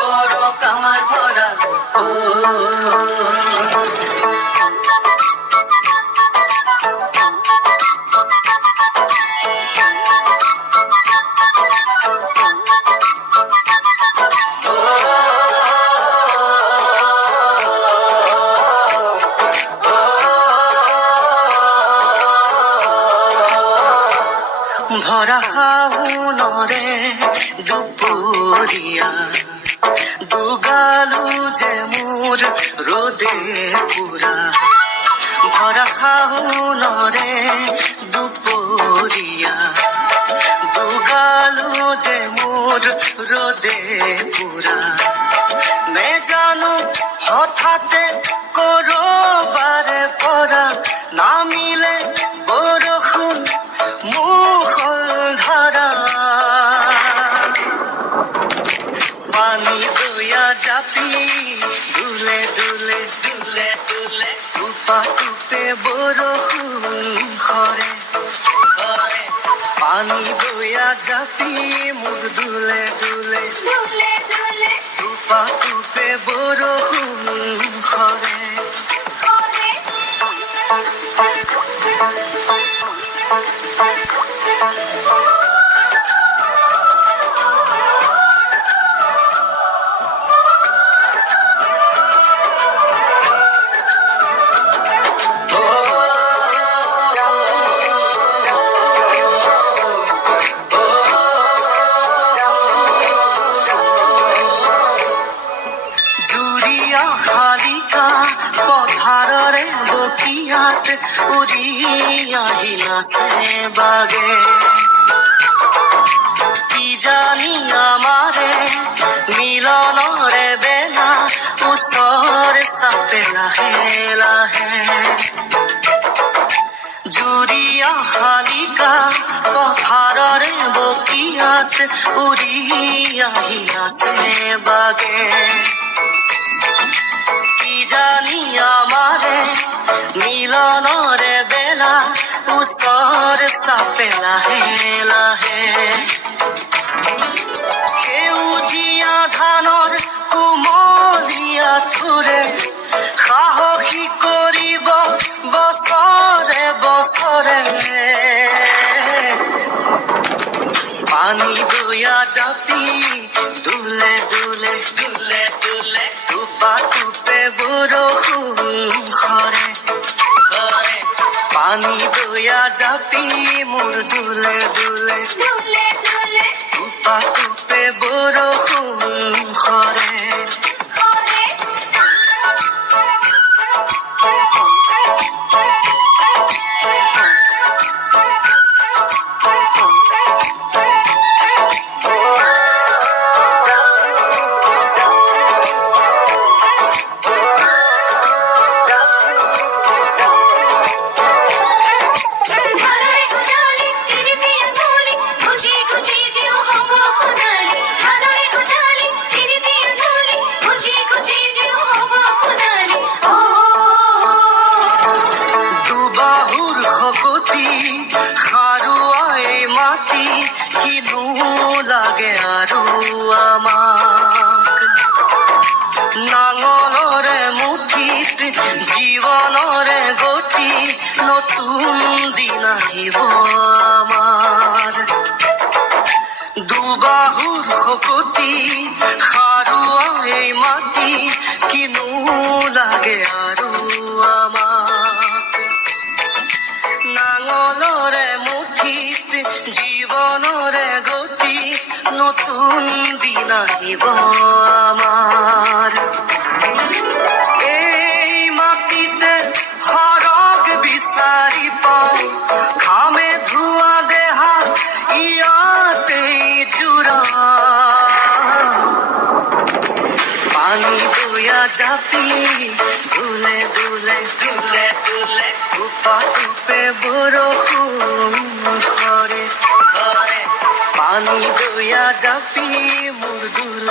বড় কামাল ভরা ও ভরা হাউনরে দুপুরিয়া দুগালু যে মোর রোদে পুরা ভরা হাউনরে দুপুরিয়া দুগালু যে মোর রোদে পুরা মে জানো হঠাতে করবারে পরা না মিলে বরষুণ মুখল ধারা পানি দয়া জাপি দুলে দুলে দুলে দুলে টুপা টুপে বরষুণ ঘরে ঘরে পানি দয়া জাপি মুখ দুলে দুলে দুলে দুলে টুপা টুপে বরষুণ ঘরে খালিকা পথাররে বকিয়াত উড়ি আহিলাছে বাগে কি জানি আমারে মিলনরে বেলা ওচরে চাপে লাহে লাহে জুরিয়া খালিকা পথাররে বকিয়াত উড়ি আহিলাছে বাগে জানি আমারে মিলনরে বেলা ওচর চাপে লাহে লাহে সেউজীয়া ধানৰ কোমলীয়া থোৰে সাহসী কৰিব বছৰে বছৰে পানী দয়া জাপি দুলে দুলে দুলে দুলে টুপা টুপে বৰষুণ ঘৰে ঘৰে পানী দয়া জাপি মোৰ দুলে দুলে দুলে দুলে টুপা টুপে বৰষুণ ঘৰে খাৰুৱাই মাটি কিনো লাগে আৰু আমাক নাঙলৰে মুঠিত জীৱনৰে গতি নতুন দিন আহিব আমাৰ দুবাহুৰ শকতি খাৰুৱাই মাটি কিনো লাগে আৰু আমাক নাঙলৰে মুঠিত জীৱনৰে গতি নতুন দিন আহিব আমাৰ এই মাটিতে সৰগ বিচাৰি পাওঁ ঘামে ধোৱা দেহা ইয়াতেই জোৰা পানী দয়া জাপি দুলে দুলে দুলে দুলে টুপা টুপে বৰষুণ ঘৰে ঘৰে পানী দয়া জাপি মোৰ দুলে